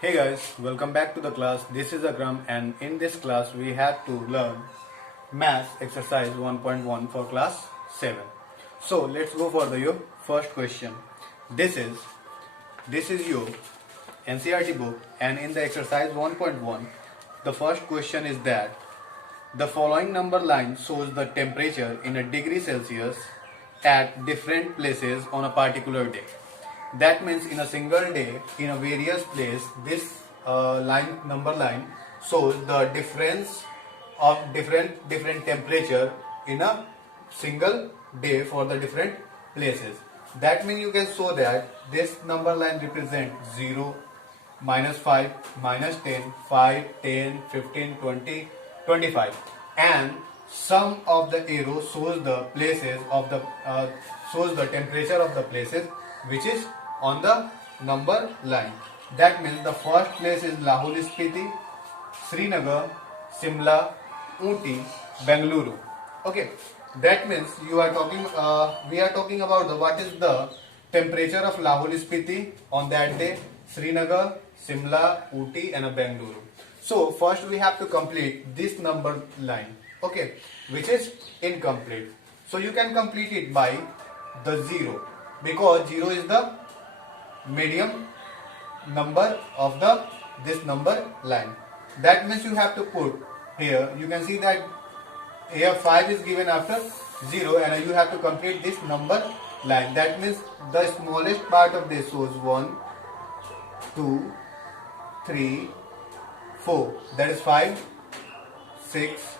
Hey guys, welcome back to the class. This is Akram and in this class we have to learn Maths exercise 1.1 for class 7. So let's go for your first question. This is your NCERT book and in the exercise 1.1 the first question is that the following number line shows the temperature in a degree Celsius at different places on a particular day. That means in a single day, in a various place, this number line shows the difference of different temperature in a single day for the different places. That means you can show that this number line represents 0, -5, -10, 5, 10, 15, 20, 25, and some of the arrow shows the places of the shows the temperature of the places which is on the number line. That means the first place is Lahul Spiti, Srinagar, Simla, Ooty, Bengaluru. Okay, that means we are talking about what is the temperature of Lahul Spiti on that day, Srinagar, Simla, Ooty and Bengaluru. So first we have to complete this number line, okay, which is incomplete. So you can complete it by the 0 because 0 is the medium number of this number line. That means you have to put here, you can see that here 5 is given after 0 and you have to complete this number line. That means the smallest part of this shows 1, 2, 3, 4, that is 5, 6,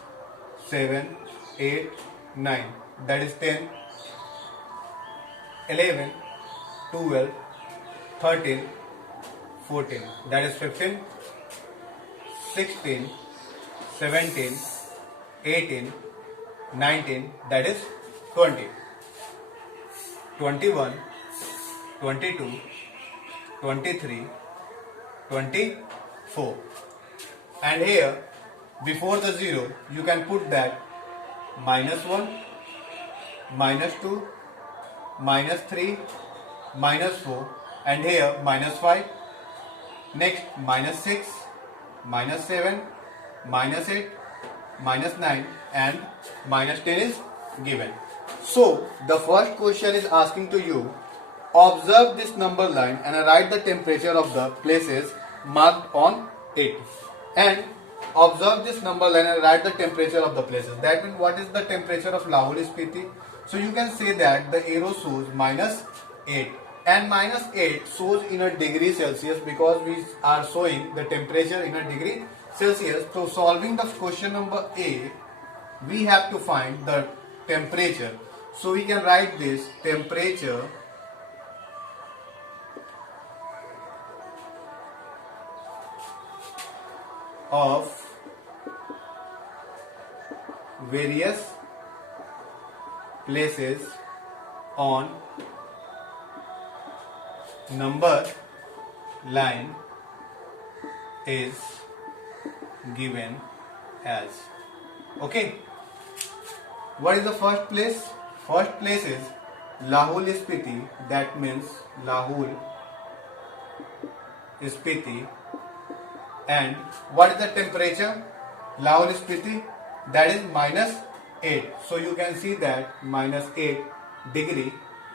7, 8, 9, that is 10, 11, 12, 13, 14, that is 15, 16, 17, 18, 19, that is 20, 21, 22, 23, 24. And here before the 0 you can put that -1, -2, -3, -4 and here -5, next -6, -7, -8, -9 and -10 is given. So the first question is asking to you, observe this number line and write the temperature of the places marked on it. And observe this number line and write the temperature of the places. That means what is the temperature of Lahul Spiti? So you can say that the arrow shows -8 and -8 shows in a degree Celsius because we are showing the temperature in a degree Celsius. So solving the question number A, we have to find the temperature. So we can write this temperature of various places on number line is given as. Okay, what is the first place? First place is Lahul Spiti, that means Lahul Spiti. And what is the temperature? Lahul Spiti, that is -8. So you can see that -8 degree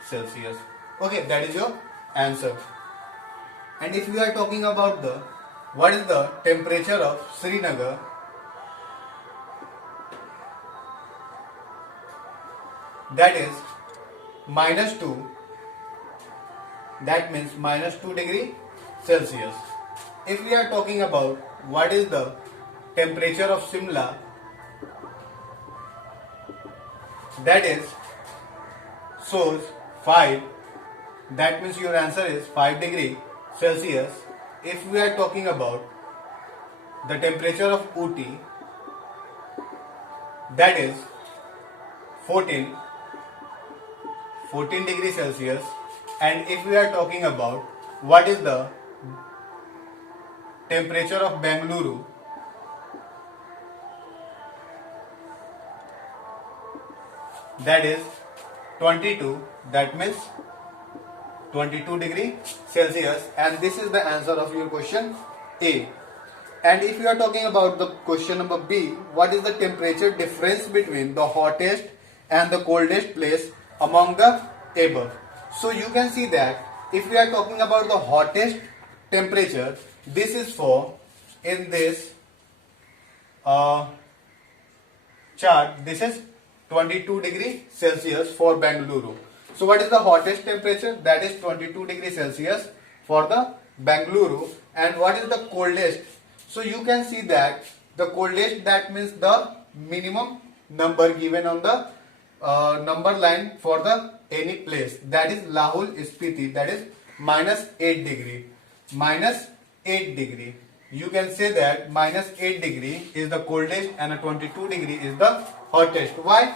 Celsius. Okay, that is your answer. And if we are talking about what is the temperature of Srinagar, that is -2, that means -2 degree Celsius. If we are talking about what is the temperature of Simla, that is shows 5, that means your answer is 5 degree Celsius. If we are talking about the temperature of Ooty, that is 14 degrees Celsius. And if we are talking about what is the temperature of Bengaluru, that is 22, that means 22 degree Celsius, and this is the answer of your question A. And if you are talking about the question number B, what is the temperature difference between the hottest and the coldest place among the above? So you can see that if we are talking about the hottest temperature, this is for in this chart, this is 22 degree Celsius for Bengaluru. So what is the hottest temperature? That is 22 degree Celsius for the Bengaluru. And what is the coldest? So you can see that the coldest, that means the minimum number given on the number line for the any place, that is Lahul Spiti, that is -8 degree. -8 degree. You can say that -8 degree is the coldest and a 22 degree is the hottest. Why?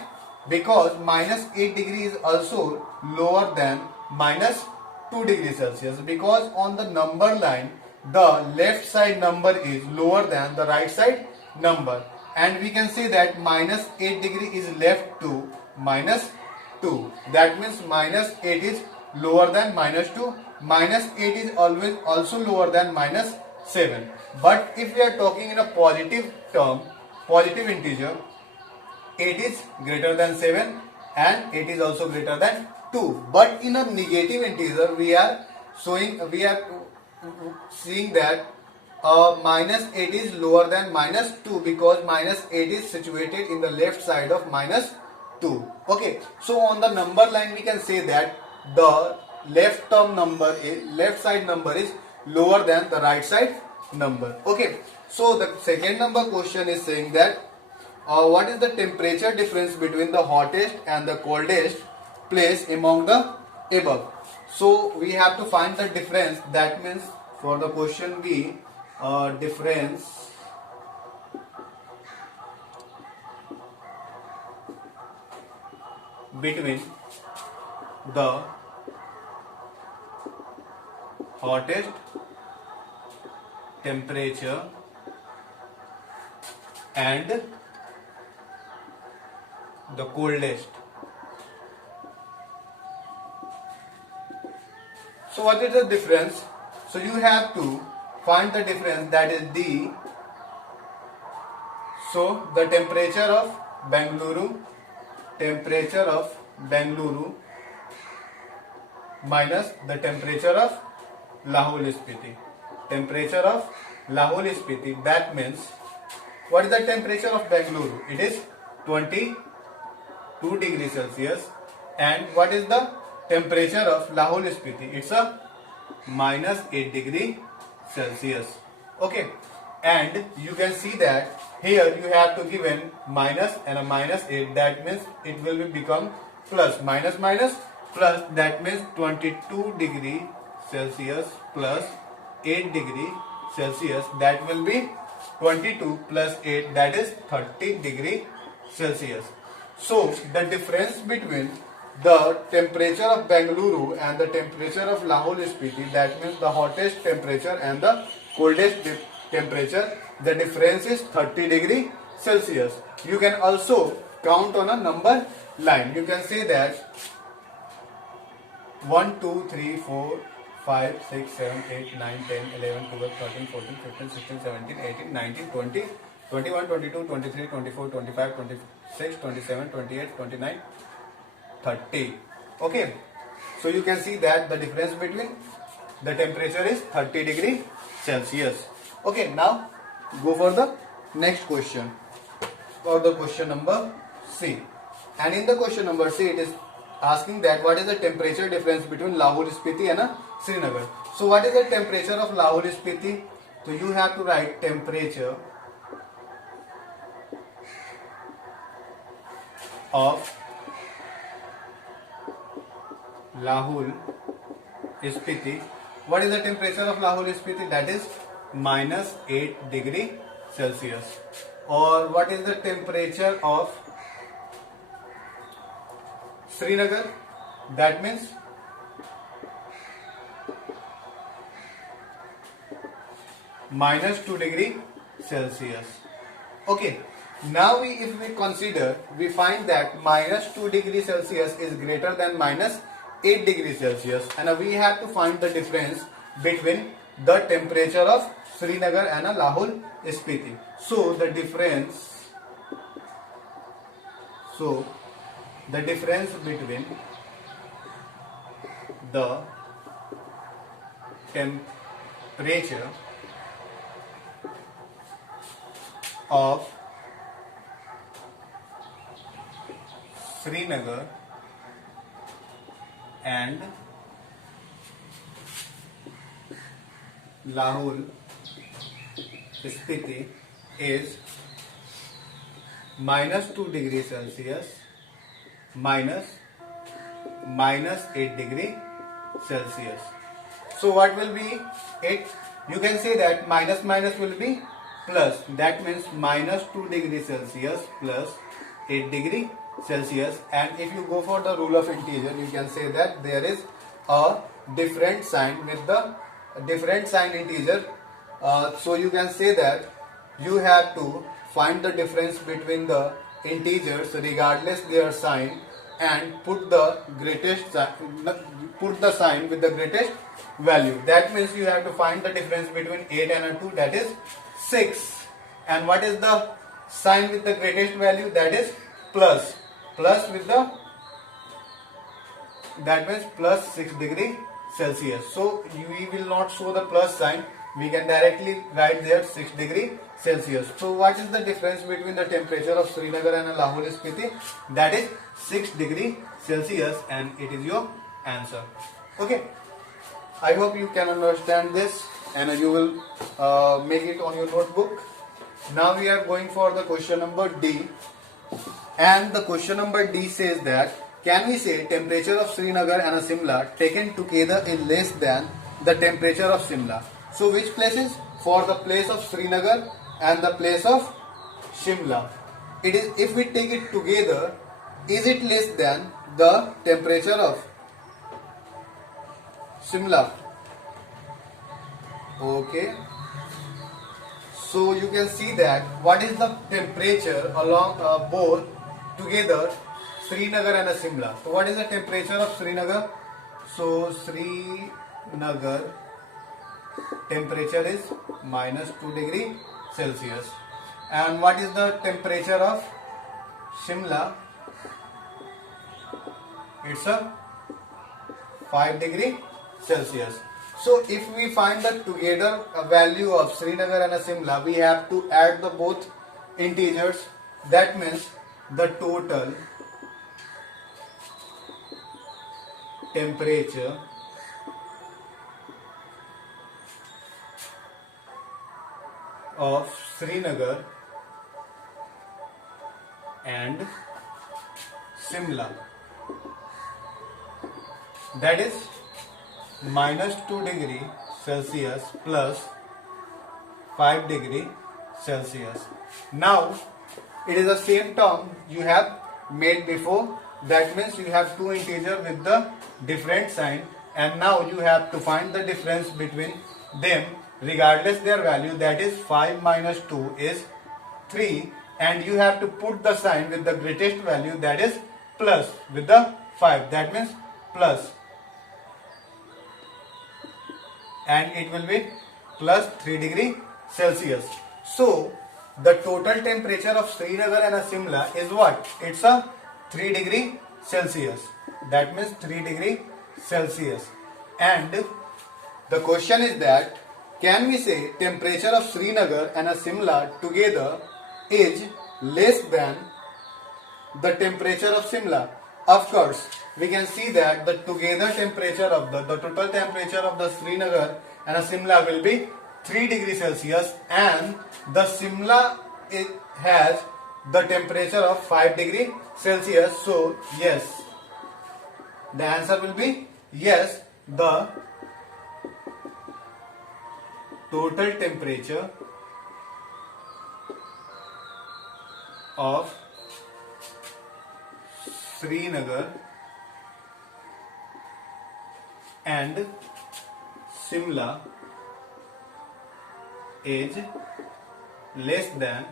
Because -8 degree is also lower than -2 degree Celsius, because on the number line the left side number is lower than the right side number, and we can say that -8 degree is left to -2. That means -8 is lower than -2. -8 is always also lower than -7. But if we are talking in a positive term, positive integer, 8 is greater than 7 and 8 is also greater than 2. But in a negative integer, we are seeing that -8 is lower than -2, because -8 is situated in the left side of -2. Okay, so on the number line we can say that the left side number is lower than the right side number. Okay, so the second number question is saying that what is the temperature difference between the hottest and the coldest place among the above? So we have to find the difference. That means for the question B, difference between the hottest temperature and the coldest. So what is the difference? So you have to find the difference, that is D. So the temperature of Bengaluru minus the temperature of Lahul Spiti. Temperature of Lahul Spiti, that means what is the temperature of Bengaluru? It is 22 degrees Celsius. And what is the temperature of Lahul Spiti? It's a -8 degree Celsius. Okay, and you can see that here you have to given minus and a -8, that means it will become plus, minus minus plus, that means 22 degree Celsius plus 8 degree Celsius, that will be 22 plus 8, that is 30 degree Celsius. So the difference between the temperature of Bengaluru and the temperature of Lahul Spiti, that means the hottest temperature and the coldest temperature, the difference is 30 degree Celsius. You can also count on a number line. You can say that 1, 2, 3, 4, 5, 6, 7, 8, 9, 10, 11, 12, 13, 14, 15, 16, 17, 18, 19, 20, 21, 22, 23, 24, 25, 26, 27, 28, 29, 30. Okay, so you can see that the difference between the temperature is 30 degree Celsius. Okay, now go for the next question, for the question number C. And in the question number C, it is asking that what is the temperature difference between Lahul Spiti and Srinagar. So what is the temperature of Lahul Spiti? So you have to write temperature of Lahul Spiti. What is the temperature of Lahul Spiti? That is -8 degree Celsius. Or what is the temperature of Srinagar? That means -2 degree Celsius. Okay, now if we consider, we find that -2 degree Celsius is greater than -8 degree Celsius, and we have to find the difference between the temperature of Srinagar and Lahul Spiti. So the difference between the temperature of Srinagar and Lahul Spiti is -2 degrees Celsius minus -8 degree Celsius. So what will be it? You can say that minus minus will be plus. That means -2 degree Celsius plus 8 degree Celsius. And if you go for the rule of integer, you can say that there is a different sign with the different sign integer. So you can say that you have to find the difference between the integers regardless their sign and put the sign with the greatest value. That means you have to find the difference between 8 and 2, that is 6. And what is the sign with the greatest value? That is plus. Plus with the, that means plus 6 degree Celsius. So we will not show the plus sign. We can directly write there 6 degree Celsius. So what is the difference between the temperature of Srinagar and Lahul Spiti? That is 6 degree Celsius, and it is your answer. Okay. I hope you can understand this and you will make it on your notebook. Now we are going for the question number D. And the question number D says that, can we say temperature of Srinagar and Shimla taken together is less than the temperature of Shimla? So which places? For the place of Srinagar and the place of Shimla. It is, if we take it together, is it less than the temperature of Shimla? Okay. So you can see that what is the temperature along both together, Srinagar and Shimla. So what is the temperature of Srinagar? So Srinagar temperature is -2 degree Celsius. And what is the temperature of Shimla? It's a 5 degree Celsius. So if we find the together value of Srinagar and Shimla, we have to add the both integers. That means the total temperature of Srinagar and Shimla, that is -2 degree Celsius plus 5 degree Celsius. Now it is the same term you have made before. That means you have two integers with the different sign, and now you have to find the difference between them regardless their value. That is 5 minus 2 is 3, and you have to put the sign with the greatest value, that is plus with the 5. That means plus, and it will be plus 3 degree Celsius. So the total temperature of Srinagar and Shimla is what? It's a 3 degree Celsius. That means 3 degree Celsius. And the question is that, can we say temperature of Srinagar and Shimla together is less than the temperature of Shimla? Of course, we can see that the together temperature of the total temperature of the Srinagar and Shimla will be 3 degrees Celsius, and the Shimla has the temperature of 5 degree Celsius. So yes, the answer will be yes, the total temperature of Srinagar and Shimla is less than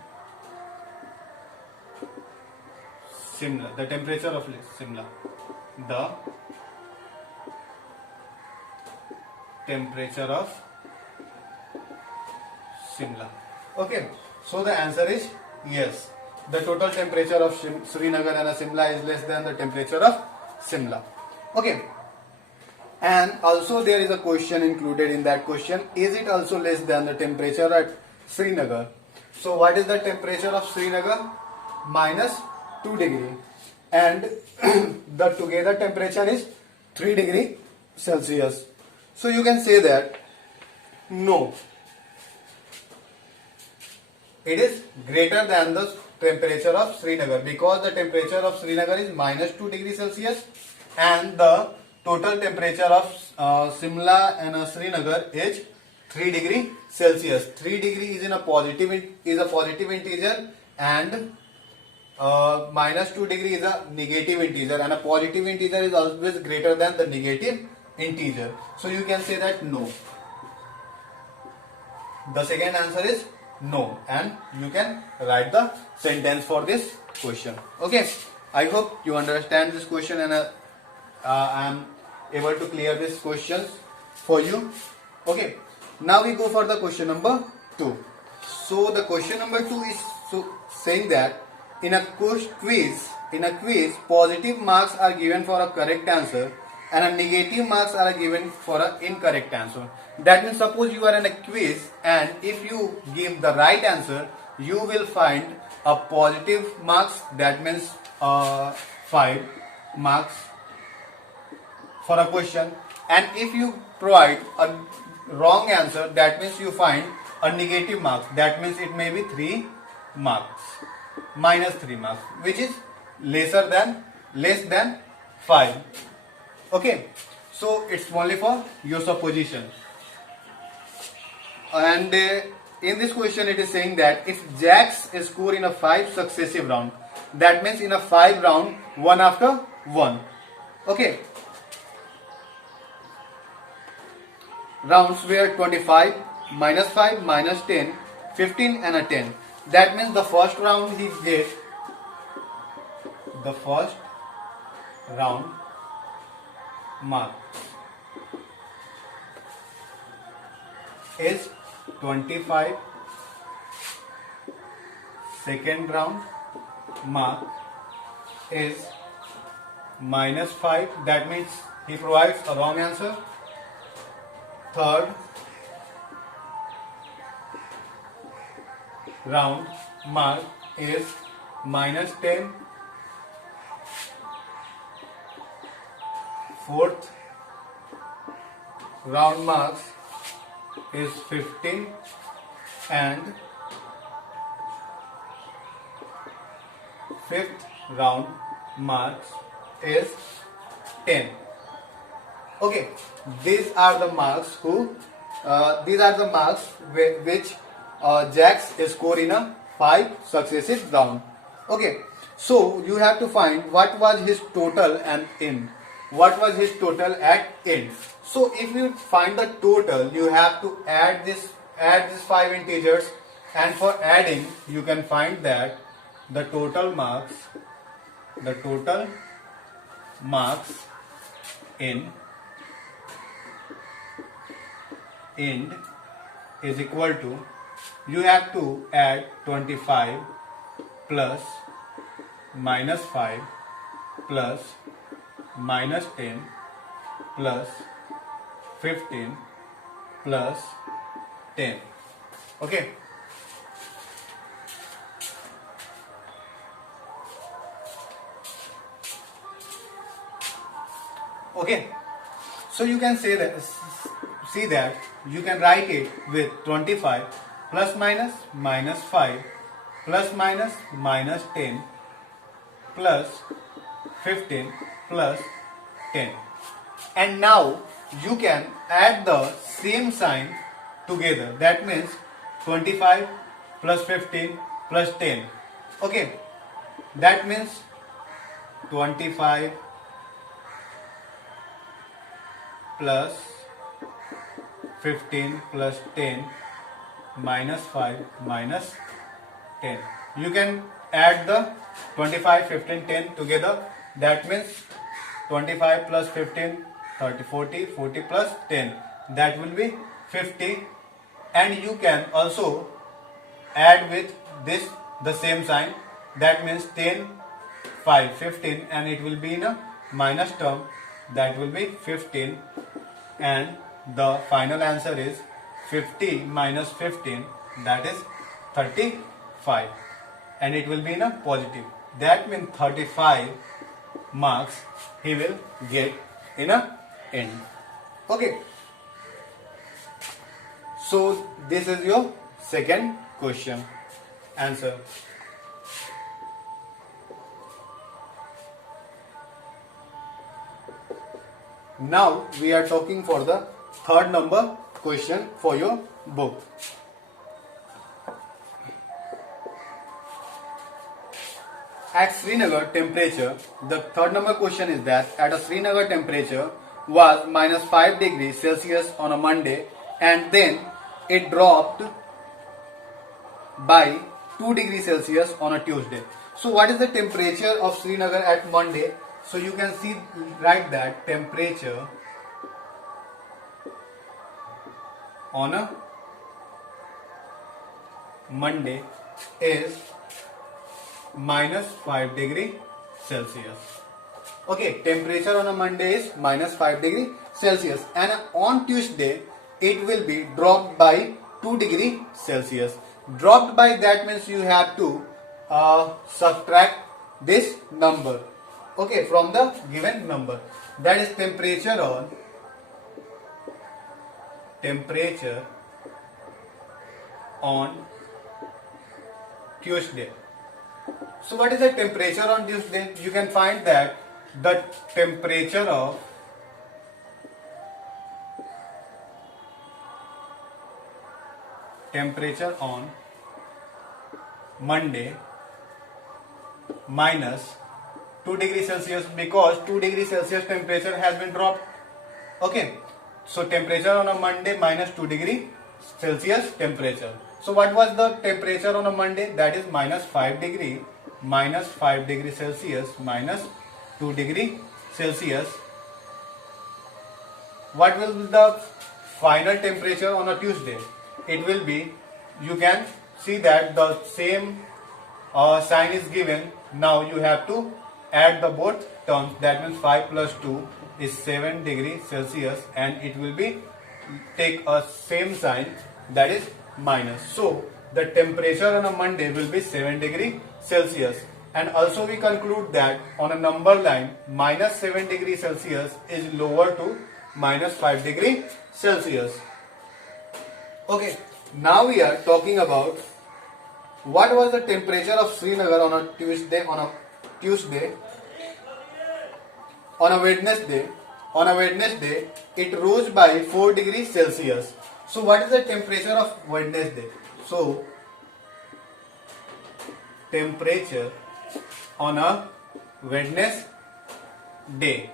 Shimla, the temperature of Shimla. The temperature of Simla. Okay, so the answer is yes. The total temperature of Srinagar and Simla is less than the temperature of Simla. Okay, and also there is a question included in that question. Is it also less than the temperature at Srinagar? So what is the temperature of Srinagar? Minus 2 degree, and the together temperature is 3 degree Celsius. So you can say that no, it is greater than the temperature of Srinagar, because the temperature of Srinagar is minus 2 degrees Celsius and the total temperature of Simla and Srinagar is 3 degree Celsius. 3 degree is a positive integer, and minus 2 degree is a negative integer, and a positive integer is always greater than the negative integer. So you can say that no. The second answer is no, and you can write the sentence for this question. Okay, I hope you understand this question, and I am able to clear these questions for you. Okay, now we go for the question number 2. So the question number 2 is saying that in a quiz, positive marks are given for a correct answer and a negative marks are given for an incorrect answer. That means suppose you are in a quiz, and if you give the right answer, you will find a positive marks, that means 5 marks for a question, and if you provide a wrong answer, that means you find a negative marks, that means it may be 3 marks, minus 3 marks, which is less than 5. Okay, so it's only for your supposition. And in this question it is saying that if jacks score in a 5 successive round, that means in a 5 round, one after one. Okay, rounds were 25, minus 5, minus 10, 15 and a 10. That means the first round he get, the first round mark is 25, second round mark is minus 5, that means he provides a wrong answer. Third round mark is minus 10. Fourth round marks is 15, and fifth round marks is 10. Okay, these are the marks which jacks score in a 5 successive round. Okay, so you have to find what was his total and end. What was his total at end? So if you find the total, you have to add these 5 integers, and for adding you can find that the total marks in end is equal to, you have to add 25 plus minus 5 plus minus 10 plus 15 plus 10. Okay, okay, so you can see that you can write it with 25 plus minus minus 5 plus minus minus 10 plus 15 plus 10, and now you can add the same sign together, that means 25 plus 15 plus 10. Okay, that means 25 plus 15 plus 10 minus 5 minus 10. You can add the 25, 15, 10 together, that means 25 plus 15, 30, 40, 40 plus 10, that will be 50, and you can also add with this the same sign, that means 10 5 15, and it will be in a minus term, that will be 15, and the final answer is 50 minus 15, that is 35, and it will be in a positive, that means 35 marks he will get in a end. Okay, so this is your second question answer. Now we are talking for the third number question for your book. At Srinagar temperature, the third number question is that at a Srinagar temperature was minus 5 degrees Celsius on a Monday, and then it dropped by 2 degrees Celsius on a Tuesday. So what is the temperature of Srinagar at Monday? So you can see, write that temperature on a Monday is minus 5 degree Celsius. Okay, temperature on a Monday is minus 5 degree Celsius, and on Tuesday it will be dropped by 2 degree Celsius. Dropped by, that means you have to subtract this number, okay, from the given number. That is temperature on Tuesday. So what is the temperature on Tuesday? You can find that the temperature on Monday minus 2 degrees Celsius, because 2 degrees Celsius temperature has been dropped. Okay, so temperature on a Monday minus 2 degree Celsius temperature. So what was the temperature on a Monday? That is minus 5 degree Celsius minus 2 degree Celsius. What will be the final temperature on a Tuesday? It will be, you can see that the same sign is given. Now you have to add the both terms, that means 5 plus 2 is 7 degree Celsius, and it will be take a same sign, that is minus. So the temperature on a Monday will be 7 degree Celsius, and also we conclude that on a number line minus 7 degree Celsius is lower to minus 5 degree Celsius. Okay, now we are talking about what was the temperature of Srinagar on a Tuesday, on a Wednesday. On a Wednesday, it rose by 4 degrees Celsius. So what is the temperature of Wednesday? So temperature on a Wednesday.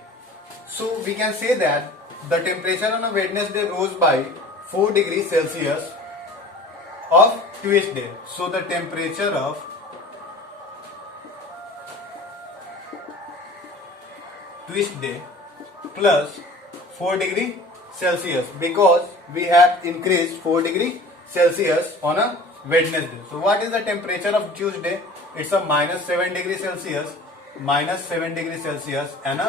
So we can say that the temperature on a Wednesday rose by 4 degrees Celsius of Tuesday. So the temperature of Tuesday plus 4 degree Celsius, because we have increased 4 degree Celsius on a Wednesday. So what is the temperature of Tuesday? It's a minus 7 degree Celsius, and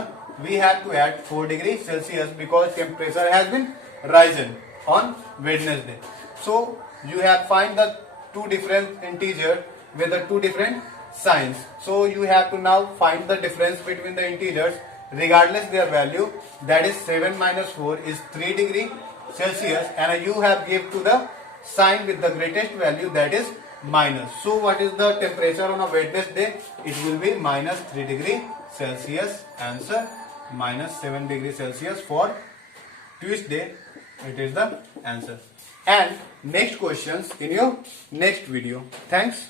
we have to add 4 degree Celsius because temperature has been risen on Wednesday. So you have find the two different integers with the two different signs. So you have to now find the difference between the integers regardless their value, that is 7 minus 4 is 3 degree Celsius, and you have give to the sign with the greatest value, that is minus. So what is the temperature on a Wednesday? It will be minus 3 degree Celsius. Answer minus 7 degree Celsius for Tuesday. It is the answer. And next questions in your next video. Thanks.